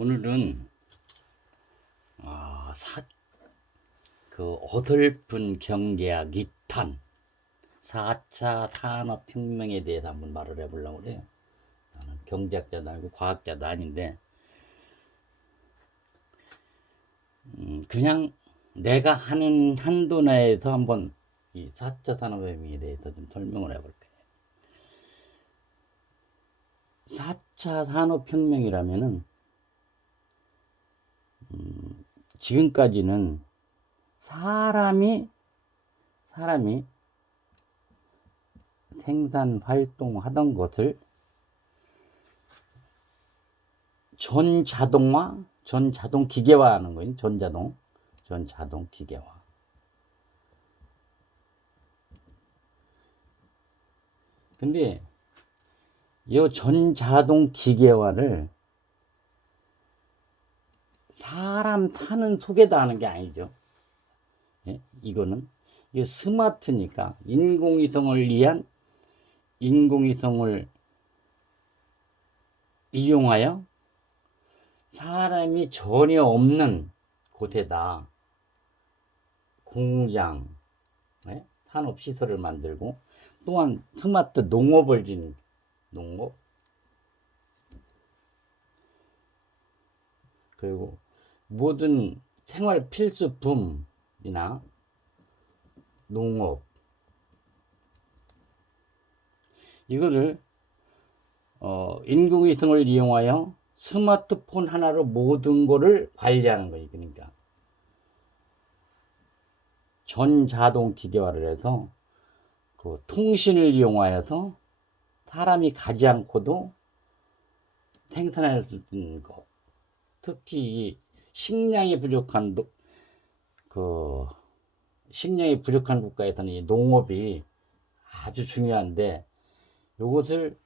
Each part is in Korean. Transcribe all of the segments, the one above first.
오늘은 아, 사, 그 어설픈 경제학 2탄 4차 산업혁명에 대해서 한번 말을 해보려고 그래요. 나는 경제학자도 아니고 과학자도 아닌데 음, 그냥 내가 하는 한도 내에서 한번 이 4차 산업혁명에 대해서 좀 설명을 해볼게요. 4차 산업혁명이라면은 지금까지는 사람이 사람이 생산 활동하던 것을 전 자동화, 전 자동 기계화 하는 거예요. 전 자동, 전 자동 기계화. 근데 이 전 자동 기계화를 사람 타는 속에다 하는 게 아니죠. 예? 이거는 이게 스마트니까 인공위성을 위한 인공위성을 이용하여 사람이 전혀 없는 곳에다 공장, 예? 산업시설을 만들고 또한 스마트 농업을 지는 농업 그리고 모든 생활 필수품이나 농업 이거를 어, 인공위성을 이용하여 스마트폰 하나로 모든 거를 관리하는 거예요. 그러니까 전자동 기계화를 해서 그 통신을 이용하여서 사람이 가지 않고도 생산할 수 있는 것. 특히 이 식량이 부족한 노- 그 식량이 부족한 국가에서는 이 농업이 아주 중요한데 요것을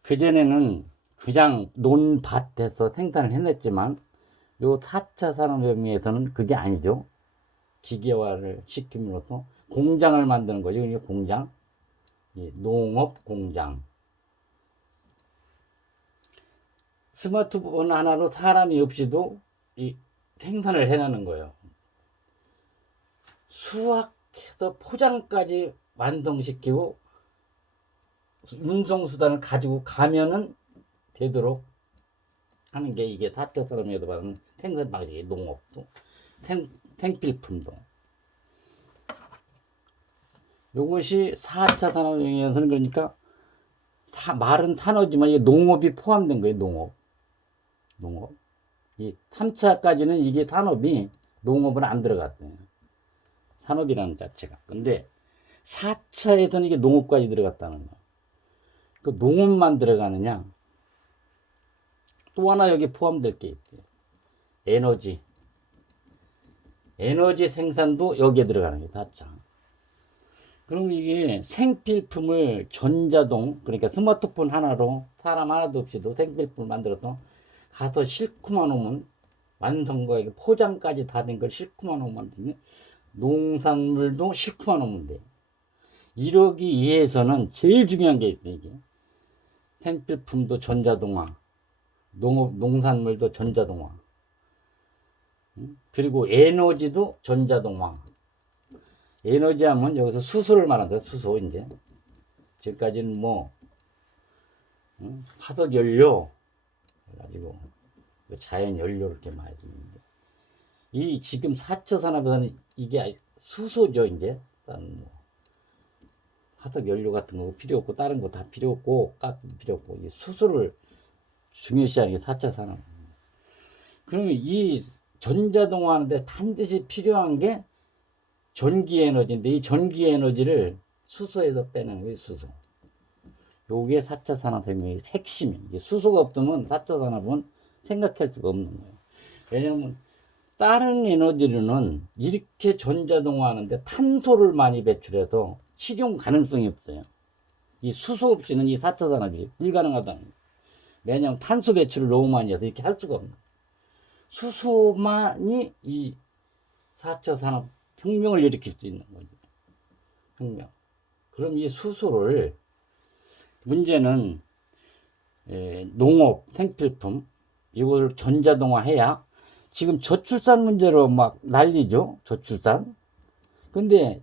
그전에는 그냥 논밭에서 생산을 해냈지만 요 4차 산업혁명에서는 그게 아니죠. 기계화를 시킴으로써 공장을 만드는 거죠. 이게 공장. 이 농업 공장. 스마트폰 하나로 사람이 없이도 이 생산을 해내는 거예요. 수확해서 포장까지 완성시키고 운송수단을 가지고 가면은 되도록 하는 게 이게 4차 산업에도 말하는 생산 방식이 농업도 생, 생필품도 요것이 4차 산업혁명에서는 그러니까 사, 말은 산업이지만 이게 농업이 포함된 거예요 농업 농업. 이 3차까지는 이게 산업이 농업은 안 들어갔대요. 산업이라는 자체가. 근데 4차에서는 이게 농업까지 들어갔다는 거. 그 농업만 들어가느냐? 또 하나 여기 포함될 게 있대요. 에너지. 에너지 생산도 여기에 들어가는 게 4차. 그럼 이게 생필품을 전자동, 그러니까 스마트폰 하나로 사람 하나도 없이도 생필품을 만들어서 가서 싣고만 오면 완성과 포장까지 다 된 걸 싣고만 오면 되면 농산물도 싣고만 오면 돼. 이러기 위해서는 제일 중요한 게 있대 이게 생필품도 전자동화, 농업 농산물도 전자동화, 응? 그리고 에너지도 전자동화. 에너지 하면 여기서 수소를 말한다. 수소 이제 지금까지는 뭐 응? 화석 연료 가지고 자연 연료를 이렇게 많이 쓰는데. 이 지금 4차 산업에서는 이게 수소죠 이제? 일단 뭐 화석 연료 같은 거 필요 없고 다른 거 다 필요 없고 가스 필요 없고 이 수소를 중요시하는 게 4차 산업. 그러면 이 전자동화 하는데 반드시 필요한 게 전기 에너지인데 이 전기 에너지를 수소에서 빼내는 거예요 수소 요게 4차 산업혁명의 핵심이에요. 수소가 없으면 4차 산업은 생각할 수가 없는 거예요. 왜냐하면 다른 에너지로는 이렇게 전자동화하는데 탄소를 많이 배출해서 실용 가능성이 없어요. 이 수소 없이는 이 4차 산업이 불가능하다는 거예요. 왜냐하면 탄소 배출을 너무 많이 해서 이렇게 할 수가 없는 거예요. 수소만이 이 4차 산업 혁명을 일으킬 수 있는 거죠. 혁명. 그럼 이 수소를 문제는 에, 농업, 생필품, 이걸 전자동화 해야 지금 저출산 문제로 막 난리죠. 저출산. 근데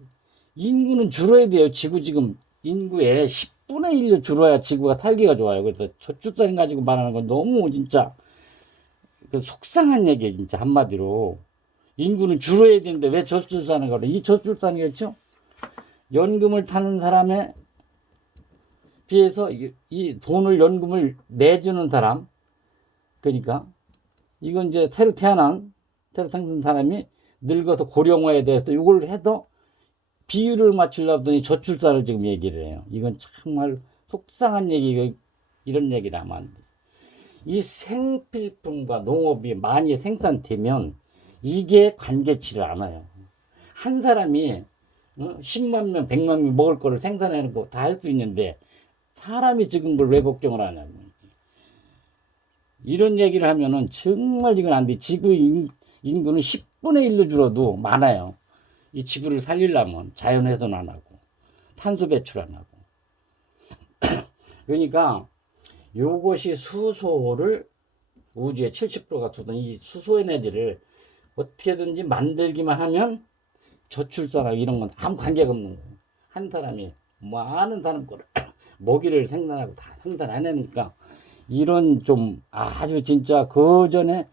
인구는 줄어야 돼요. 지구 지금 인구의 10분의 1로 줄어야 지구가 살기가 좋아요. 그래서 저출산 가지고 말하는 건 너무 진짜 그 속상한 얘기예요. 진짜 한마디로. 인구는 줄어야 되는데 왜 저출산을 가래? 이 저출산이겠죠? 연금을 타는 사람에 비해서 이, 이 돈을 연금을 내주는 사람 그러니까 이건 이제 새로 태어난 새로 생긴 사람이 늙어서 고령화에 대해서 이걸 해서 비율을 맞추려고 하더니 저출산을 지금 얘기를 해요. 이건 정말 속상한 얘기 이런 얘기를 하면 안 돼. 이 생필품과 농업이 많이 생산되면 이게 관계치를 않아요. 한 사람이 어? 10만 명, 100만 명 먹을 거를 생산하는 거 다 할 수 있는데 사람이 지금 걸왜 걱정을 하냐면 이런 얘기를 하면은 정말 이건 안 돼. 지구 인, 인구는 10분의 1로 줄어도 많아요. 이 지구를 살리려면 자연 훼손 안 하고 탄소 배출 안 하고 그러니까 요것이 수소를 우주의 70%가 쏟은 이 수소 에너지를 어떻게든지 만들기만 하면 저출산하고 이런 건 아무 관계가 없는 거예요. 한 사람이 많은 사람 거를 먹이를 생산하고 다 생산해내니까 이런 좀 아주 진짜 그 전에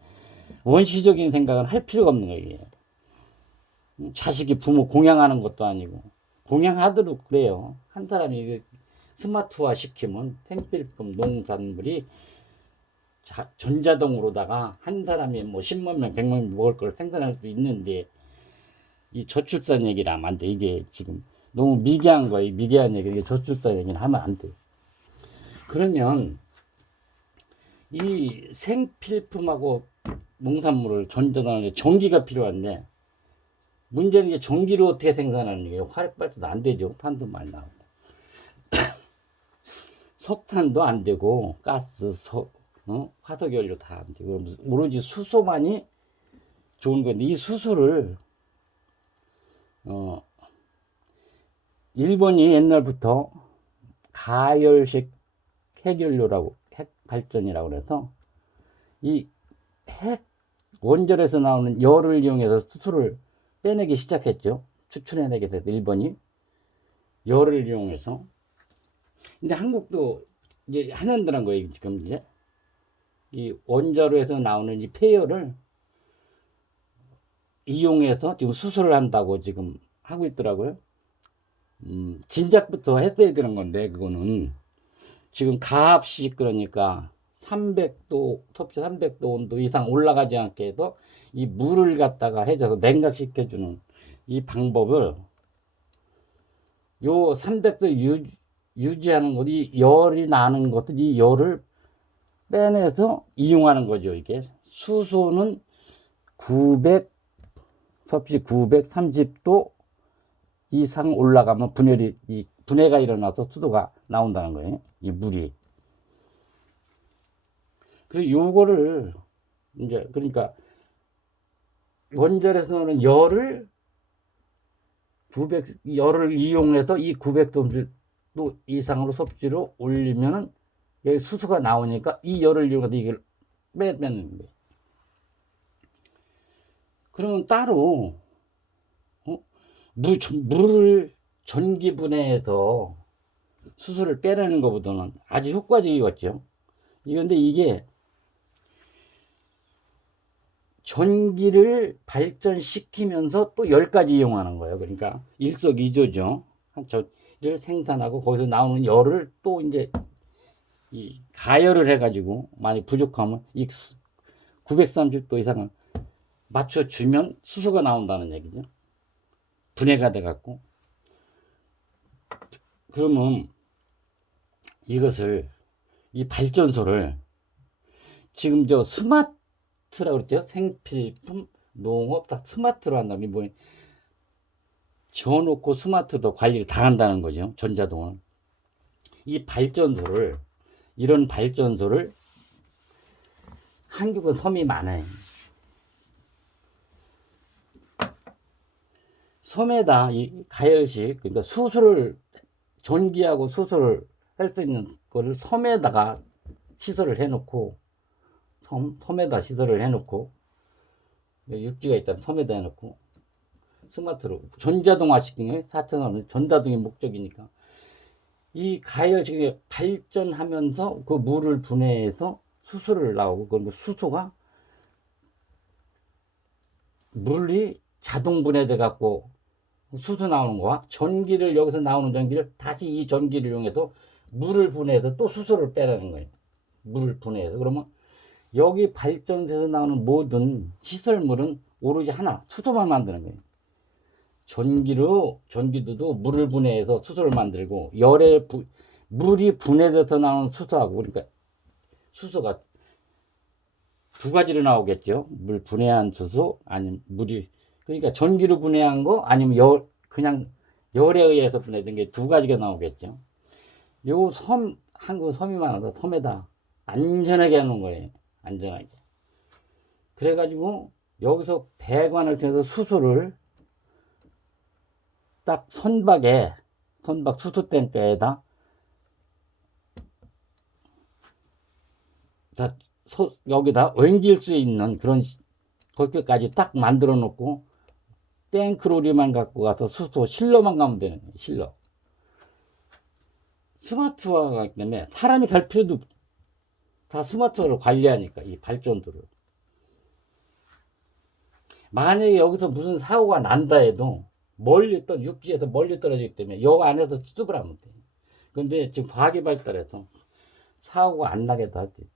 원시적인 생각은 할 필요가 없는 거예요. 자식이 부모 공양하는 것도 아니고 공양하도록 그래요. 한 사람이 스마트화 시키면 생필품 농산물이 자, 전자동으로다가 한 사람이 뭐 10만 명, 100만 명 먹을 걸 생산할 수 있는데 이 저출산 얘기를 하면 안 돼. 이게 지금 너무 미개한 거예요. 미개한 얘기. 저출산 얘기는 하면 안 돼. 그러면 이 생필품하고 농산물을 전자동하는 전기가 필요한데 문제는 이제 전기를 어떻게 생산하는 게 화력 발전도 안 되죠. 탄도 많이 나오고. 석탄도 안 되고 가스, 소, 어? 화석연료 다 안 되고 오로지 수소만이 좋은 건데 이 수소를 어 일본이 옛날부터 가열식 핵연료라고 핵 발전이라고 그래서 이 핵 원전에서 나오는 열을 이용해서 수소를 빼내기 시작했죠. 추출해내게 돼서 일본이 열을 이용해서 근데 한국도 이제 하는다는 거예요 지금 이제 이 원자로에서 나오는 이 폐열을 이용해서 지금 수소를 한다고 지금 하고 있더라고요. 음, 진작부터 했어야 되는 건데 그거는 지금 가압시 그러니까 300도 톱시 300도 온도 이상 올라가지 않게 해서 이 물을 갖다가 해줘서 냉각시켜 주는 이 방법을 요 300도 유, 유지하는 것, 이 열이 나는 것도 이 열을 빼내서 이용하는 거죠. 이게 수소는 900 섭씨 930도 이상 올라가면 분열이 이 분해가 일어나서 수도가 나온다는 거예요. 이 물이. 그 요거를 이제 그러니까 원전에서 나오는 열을 900 열을 이용해서 이 900도 이상으로 섭씨로 올리면은 여기 수소가 나오니까 이 열을 이용해서 이걸 빼내는 거예요. 그러면 따로 어? 물, 물을 전기 분해해서 수소를 빼내는 것보다는 아주 효과적이겠죠. 이건데 이게 전기를 발전시키면서 또 열까지 이용하는 거예요. 그러니까 일석이조죠. 전기를 생산하고 거기서 나오는 열을 또 이제 이 가열을 해가지고 많이 부족하면 이 930도 이상을 맞춰주면 수소가 나온다는 얘기죠. 분해가 돼갖고. 그러면 이것을 이 발전소를 지금 저 스마트라고 그랬죠? 생필품 농업 다 스마트로 한다면 뭐 지어놓고 스마트도 관리를 다 한다는 거죠 전자동은. 이 발전소를 이런 발전소를 한국은 섬이 많아요 섬에다 이 가열식 그러니까 수소를 전기하고 수소를 할수 있는 거를 섬에다가 시설을 해놓고 섬, 섬에다 시설을 해놓고 육지가 있다면 섬에다 해놓고 스마트로. 전자동화 시키는 게 4천원 전자동이 목적이니까. 이 가열 지금 발전하면서 그 물을 분해해서 수소를 나오고 그 수소가 물이 자동 분해돼 갖고 수소 나오는 거와 전기를 여기서 나오는 전기를 다시 이 전기를 이용해서 물을 분해해서 또 수소를 빼라는 거예요. 물을 분해해서 그러면 여기 발전돼서 나오는 모든 시설물은 오로지 하나 수소만 만드는 거예요. 전기로 전기도도 물을 분해해서 수소를 만들고 열에 부, 물이 분해돼서 나오는 수소하고 그러니까 수소가 두 가지로 나오겠죠. 물 분해한 수소 아니면 물이 그러니까 전기로 분해한 거 아니면 열 그냥 열에 의해서 분해된 게 두 가지가 나오겠죠. 요 섬 한국 섬이 많아서 섬에다 안전하게 하는 거예요. 안전하게. 그래가지고 여기서 배관을 통해서 수소를 딱 선박에 선박 수소 탱크에다 다 소, 여기다 옮길 수 있는 그런 시- 거기까지 딱 만들어 놓고 탱크로리만 갖고 가서 수소 실로만 가면 되는 거예요. 실로. 스마트화가 때문에 사람이 갈 필요도 없- 다 스마트화로 관리하니까 이 발전도를. 만약에 여기서 무슨 사고가 난다 해도 멀리 떠 육지에서 멀리 떨어지기 때문에 여 안에서 수습을 하면 돼. 근데 지금 과학이 발달해서 사고가 안 나게도 할 수 있어.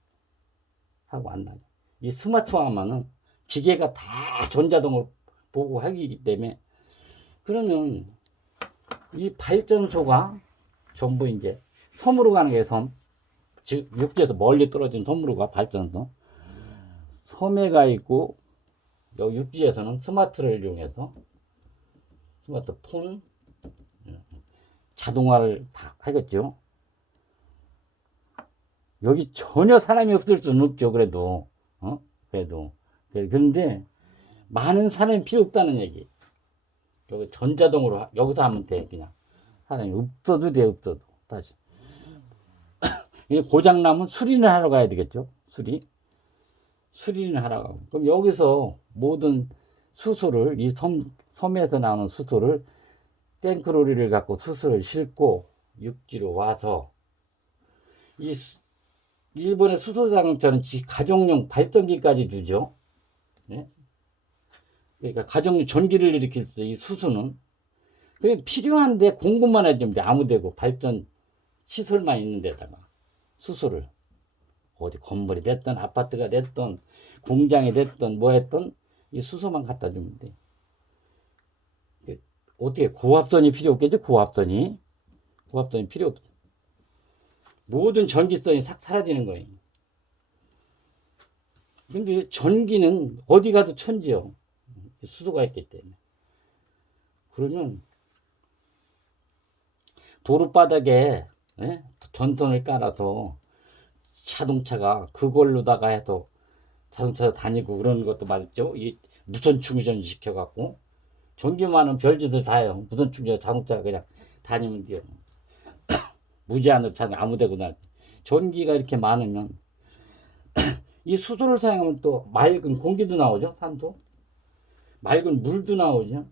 사고 안 나게. 이 스마트화하면은 기계가 다 전자동으로 보고 하기 때문에 그러면 이 발전소가 전부 이제 섬으로 가는 게 섬, 즉 육지에서 멀리 떨어진 섬으로 가 발전소. 섬에 가 있고 여기 육지에서는 스마트를 이용해서 스마트폰 자동화를 다 하겠죠. 여기 전혀 사람이 없을 수는 없죠. 그래도 어 그래도 그런데 많은 사람이 필요 없다는 얘기. 여기 전자동으로 하- 여기서 하면 돼 그냥 사람이 없어도 돼 없어도 다시. 고장 나면 수리를 하러 가야 되겠죠. 수리. 수리를 하러 가고. 그럼 여기서 모든 수소를 이 섬, 섬에서 나오는 수소를 탱크로리를 갖고 수소를 싣고 육지로 와서 이 수- 일본의 수소 자동차는 지- 가정용 발전기까지 주죠. 네? 그러니까 가정용 전기를 일으킬 때 이 수소는 그냥 필요한데 공급만 해주면 돼. 아무데고 발전 시설만 있는 데다가 수소를 어디 건물이 됐든 아파트가 됐든 공장이 됐든 뭐 했든 이 수소만 갖다 주면 돼. 그 어떻게 고압선이 필요 없겠죠? 고압선이 고압선이 필요 없어. 모든 전기선이 싹 사라지는 거예요. 근데 전기는 어디 가도 천지요. 수소가 있기 때문에. 그러면 도로 바닥에 예? 전선을 깔아서 자동차가 그걸로다가 해서 자동차 다니고 그러는 것도 맞죠? 이 무선 충전 시켜갖고 전기만은 별짓을 다 해요. 무선 충전 자동차가 그냥 다니면 돼요. 무제한으로 자는 아무데고 나 전기가 이렇게 많으면 이 수소를 사용하면 또 맑은 공기도 나오죠. 산소 맑은 물도 나오죠.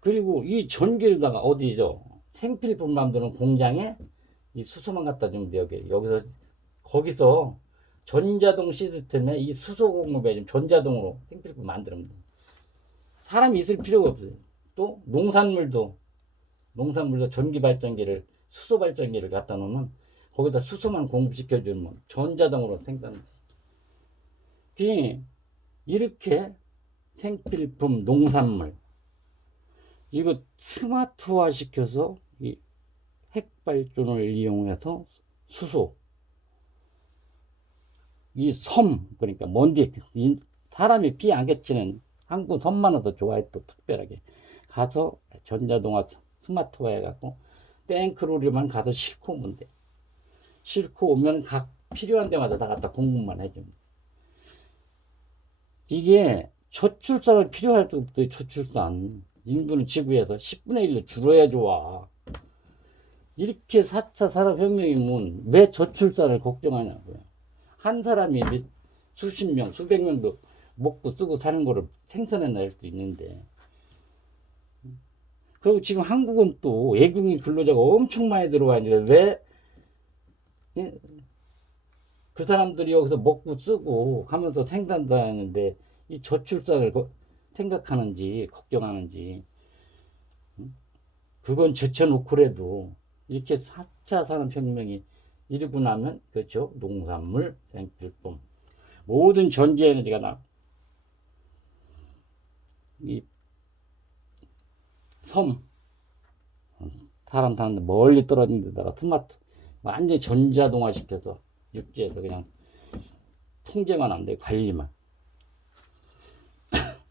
그리고 이 전기를다가 어디죠? 생필품 만드는 공장에 이 수소만 갖다 주면 돼요. 여기. 여기서 거기서 전자동 시스템에 이 수소 공급에 좀 전자동으로 생필품 만들면. 사람이 있을 필요가 없어요. 또 농산물도 농산물도 전기 발전기를 수소 발전기를 갖다 놓으면 거기다 수소만 공급시켜 주면 전자동으로 생산돼. 그게 이렇게 생필품 농산물 이거 스마트화 시켜서 이 핵발전을 이용해서 수소 이 섬 그러니까 먼디 이 사람이 피안 끼치는 한국 섬만은 더 좋아해 또 특별하게. 가서 전자동화 스마트화 해갖고 탱크로리만 가서 싣고 오면 돼. 싣고 오면 각 필요한 데마다 다 갖다 공급만 해줍니다 이게 저출산을 필요할 때부터 저출산 인구는 지구에서 10분의 1로 줄어야 좋아. 이렇게 4차 산업혁명이면 왜 저출산을 걱정하냐고요. 한 사람이 몇- 수십 명, 수백 명도 먹고 쓰고 사는 거를 생산해 낼 수 있는데. 그리고 지금 한국은 또 외국인 근로자가 엄청 많이 들어와 있는데 왜? 예? 그 사람들이 여기서 먹고 쓰고 하면서 생산도 하는데 이 저출산을 거- 생각하는지 걱정하는지 음? 그건 제쳐놓고라도 이렇게 4차 산업혁명이 이루고 나면 그렇죠 농산물 생필품 모든 전기 에너지가 나. 이 섬, 사람 사는데 멀리 떨어진 데다가 스마트, 완전히 전자동화 시켜서 육지에서 그냥 통제만 하면 돼, 관리만.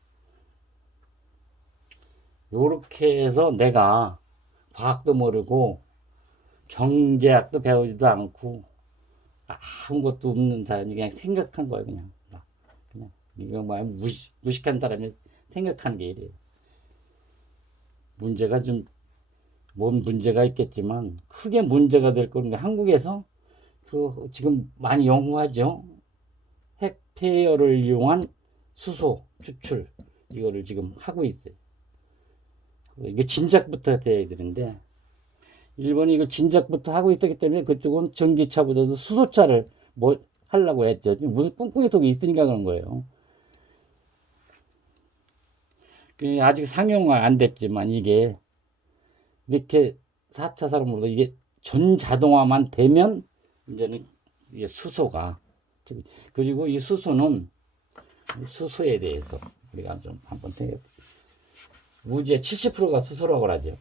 요렇게 해서 내가 과학도 모르고 경제학도 배우지도 않고 아무것도 없는 사람이 그냥 생각한 거야 그냥 이거 뭐 무시, 무식한 사람이 생각하는 게 이래요 문제가 좀 뭔 문제가 있겠지만 크게 문제가 될 거는 한국에서 그 지금 많이 연구하죠 핵 폐열을 이용한 수소 추출 이거를 지금 하고 있어요 이게 진작부터 돼야 되는데 일본이 이걸 진작부터 하고 있었기 때문에 그쪽은 전기차보다도 수소차를 뭐 하려고 했죠. 무슨 꿍꿍이 속에 있으니까 그런 거예요. 그 아직 상용화 안 됐지만 이게 이렇게 4차 산업으로 이게 전 자동화만 되면 이제는 이게 수소가 그리고 이 수소는 수소에 대해서 우리가 좀 한번 생각해 우주의 70%가 수소라고 하죠.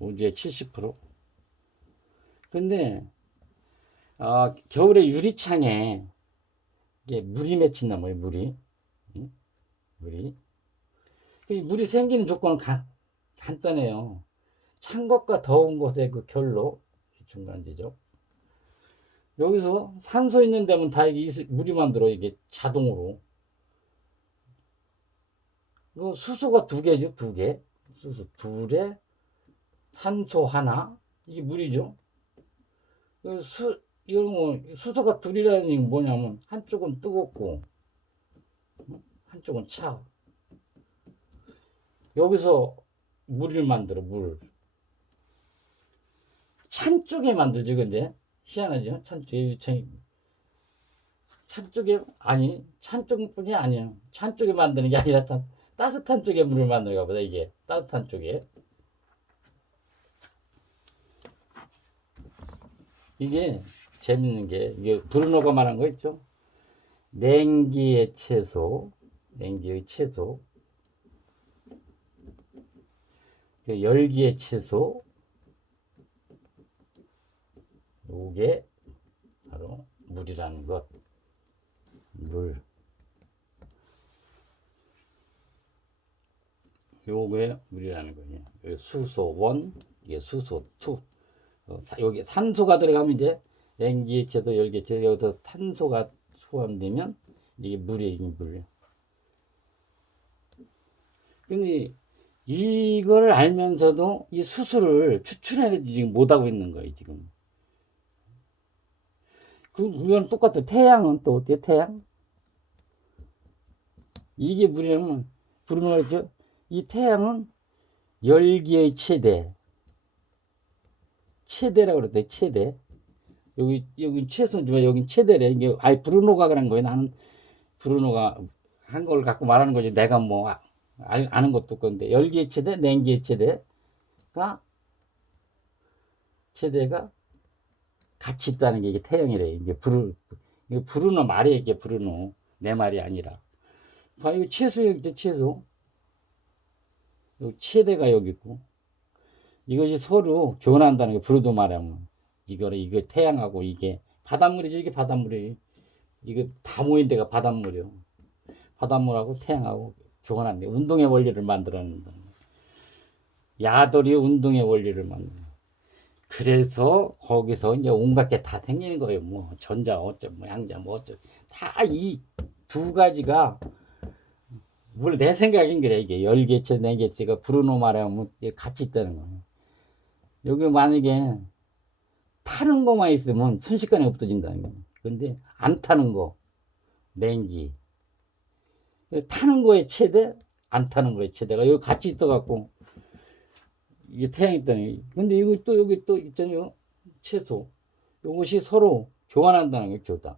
우주의 70%. 근데 어, 겨울에 유리창에 이게 물이 맺힌단 말이에요. 물이 응? 물이 그 물이 생기는 조건은 가- 간단해요. 찬 것과 더운 것의 그 결로 중간지죠. 여기서 산소 있는 데면 다 이게 있- 물이 만 들어 이게 자동으로. 이거 수소가 두 개죠, 두 개. 수소 둘에 산소 하나. 이게 물이죠. 그 수, 이런 거, 수소가 둘이라는 얘기는 뭐냐면, 한쪽은 뜨겁고, 한쪽은 차. 여기서 물을 만들어, 물. 찬 쪽에 만들죠, 근데. 희한하죠? 찬 쪽에, 유창이. 찬 쪽에, 아니, 찬 쪽뿐이 아니야. 찬 쪽에 만드는 게 아니라 참, 따뜻한 쪽에 물을 만드는가 보다, 이게. 따뜻한 쪽에. 이게 재밌는 게 이게 브루노가 말한 거 있죠? 냉기의 채소, 냉기의 채소, 그 열기의 채소, 요게 바로 물이라는 것. 물. 요게 물이라는 거예요. 여기 수소 원, 이게 수소 투. 어, 사- 여기 산소가 들어가면 이제 냉기체도 열기체도 여기서 탄소가 포함되면 이게 물이 이게 물이에요. 근데 이걸 알면서도 이 수소를 추출해내지 못하고 있는 거예요 지금. 그 그건 똑같아. 태양은 또 어때? 태양? 이게 물이라면 부르는 거죠. 이 태양은 열기의 최대. 최대라고 그랬대 최대 여기 여기 최소지만 여기 최대래 이게 아예 브루노가 그런 거예요 나는 브루노가 한 걸 갖고 말하는 거지 내가 뭐 아, 알- 아는 것도 근데 열기의 최대 냉기의 최대가 최대가 같이 있다는 게 이게 태양이래. 이게 브루 이게 브루노 말이야 이게 브루노. 내 말이 아니라. 봐 이거 최소야 이제 최소. 여기 최대가 여기 있고. 이것이 서로 교환한다는 게 브루도 말하면 이거를 이거 태양하고 이게 바닷물이죠 이게 바닷물이. 이거 다 모인 데가 바닷물이요. 바닷물하고 태양하고 교환한대 운동의 원리를 만들어낸다 야돌이 운동의 원리를 만들 그래서 거기서 이제 온갖 게 다 생기는 거예요. 뭐 전자 어쩌 뭐 양자 뭐 어쩌 다 이 두 가지가 물론 내 생각인 그래 이게. 열 개체 네 개체가 브루노 말하면 같이 있다는 거예요. 여기 만약에 타는 것만 있으면 순식간에 없어진다는 거예요. 근데 안 타는 거 냉기. 타는 거에 최대 안 타는 거에 최대가 여기 같이 있어 갖고 이게 태양 있더니 근데 이거 또 여기 또 있잖아요. 채소. 이것이 서로 교환한다는 거예요 교환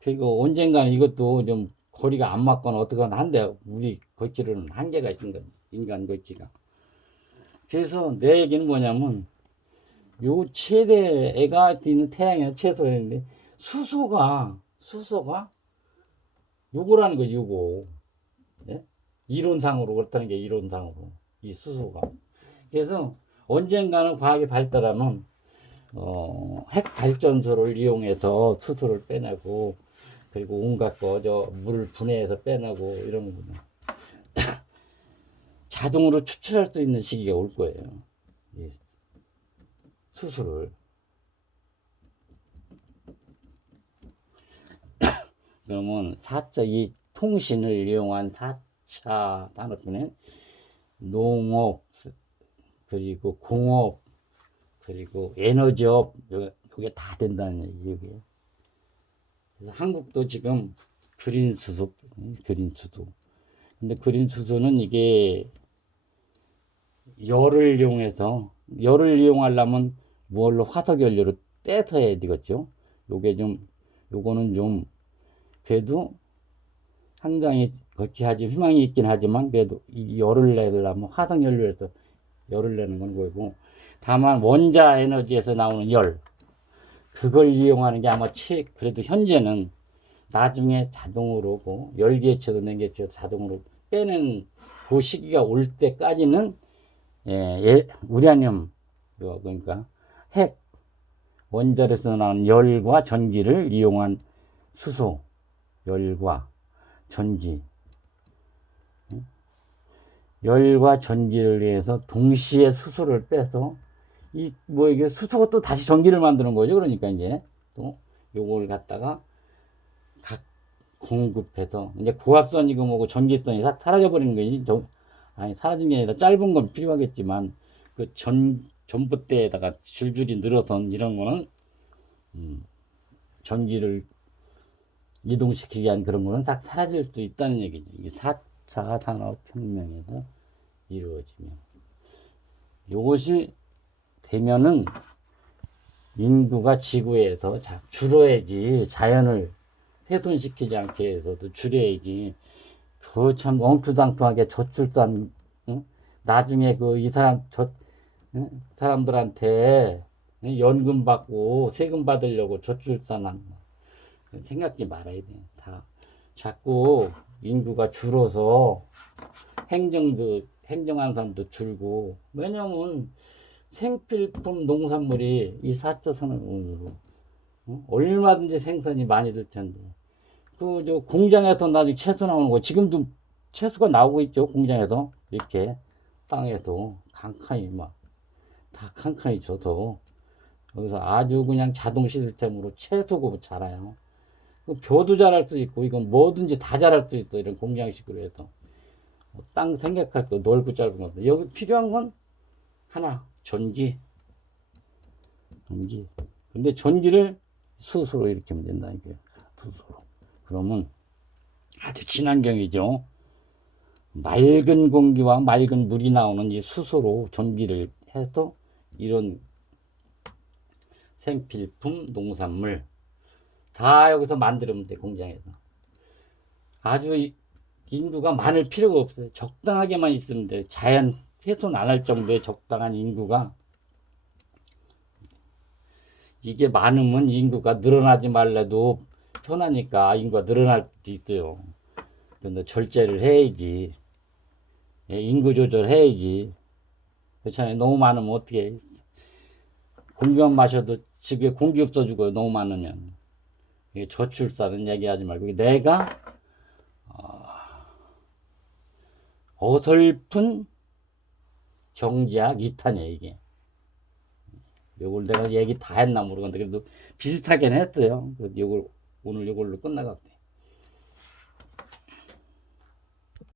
그리고 언젠가는 이것도 좀 거리가 안 맞거나 어떻거나 한데 우리 거치로는 한계가 있는 거지 인간 거치가. 그래서 내 얘기는 뭐냐면 요 최대 애가 있는 태양이나 채소인데 수소가 수소가 요거라는 거 요거. 예? 이론상으로 그렇다는 게 이론상으로 이 수소가. 그래서 언젠가는 과학이 발달하면 어, 핵 발전소를 이용해서 수소를 빼내고 그리고 온갖 거저 물 분해해서 빼내고 이런 거는 자동으로 추출할 수 있는 시기가 올 거예요. 이 수소를 그러면 4차 이 통신을 이용한 4 차 산업군은 농업 그리고 공업 그리고 에너지업 요- 요게 다 된다는 얘기 이게 그래서 한국도 지금 그린 수소 음, 그린 수소. 근데 그린 수소는 이게 열을 이용해서 열을 이용하려면 뭘로 화석 연료로 떼서 해야 되겠죠? 요게 좀 요거는 좀 그래도 상당히 거치하지 희망이 있긴 하지만 그래도 이 열을 내려면 화석 연료에서 열을 내는 건 거고 다만 원자 에너지에서 나오는 열 그걸 이용하는 게 아마 최 그래도 현재는 나중에 자동으로 고 열개체도 냉개체도 자동으로 빼는 그 시기가 올 때까지는 예, 예, 우라늄 그거 그러니까 핵 원자로에서 나오는 열과 전기를 이용한 수소 열과 전기 응? 열과 전기를 위해서 동시에 수소를 빼서 이 뭐 이게 수소가 또 다시 전기를 만드는 거죠 그러니까 이제 또 요걸 갖다가 각 공급해서 이제 고압선이고 뭐고 전기선이 다 사라져 버리는 거지 저, 아니 사라진 게 아니라 짧은 건 필요하겠지만 그 전 전봇대에다가 줄줄이 늘어선 이런 거는 음, 전기를 이동시키기 위한 그런 거는 싹 사라질 수 있다는 얘기죠. 이게 4 차 산업혁명에서 이루어지면. 요것이 되면은 인구가 지구에서 자, 줄어야지 자연을 훼손시키지 않게 해서도 줄여야지. 그 참 엉투당투하게 저출산, 응? 나중에 그 이 사람, 저, 응? 사람들한테 응? 연금 받고 세금 받으려고 저출산한 거. 생각지 말아야 돼. 다 자꾸 인구가 줄어서 행정도 사람도 줄고 왜냐면 생필품 농산물이 이 4차 산업으로 어? 얼마든지 생산이 많이 될 텐데 그 저 공장에서 나중에 채소 나오는 거 지금도 채소가 나오고 있죠 공장에서 이렇게 땅에서 칸칸이 막 다 칸칸이 줘서 여기서 아주 그냥 자동 시스템으로 채소가 자라요. 그 벼도 자랄 수 있고 이건 뭐든지 다 자랄 수 있어. 이런 공장식으로 해서. 뭐땅 생각할 거 넓고 짧은 것도 여기 필요한 건 하나. 전기 전기 근데 전기를 수소로 일으키면 된다 이게. 수소로. 그러면 아주 친환경이죠. 맑은 공기와 맑은 물이 나오는 이 수소로 전기를 해서 이런 생필품 농산물 다 여기서 만들면 돼 공장에서. 아주 이- 인구가 많을 필요가 없어요. 적당하게만 있으면 돼 자연 훼손 안 할 정도의 적당한 인구가. 이게 많으면 인구가 늘어나지 말래도 편하니까 인구가 늘어날 수도 있어요. 근데 절제를 해야지. 예, 인구 조절해야지. 그렇잖아요. 너무 많으면 어떻게 해? 공기만 마셔도 집에 공기 없어 죽어요 너무 많으면 이게 저출산은 얘기하지 말고 내가 어, 어설픈 경제학 2탄이야 이게. 요걸 내가 얘기 다 했나 모르겠는데 그래도 비슷하긴 했어요. 요걸 오늘 요걸로 끝나갑니다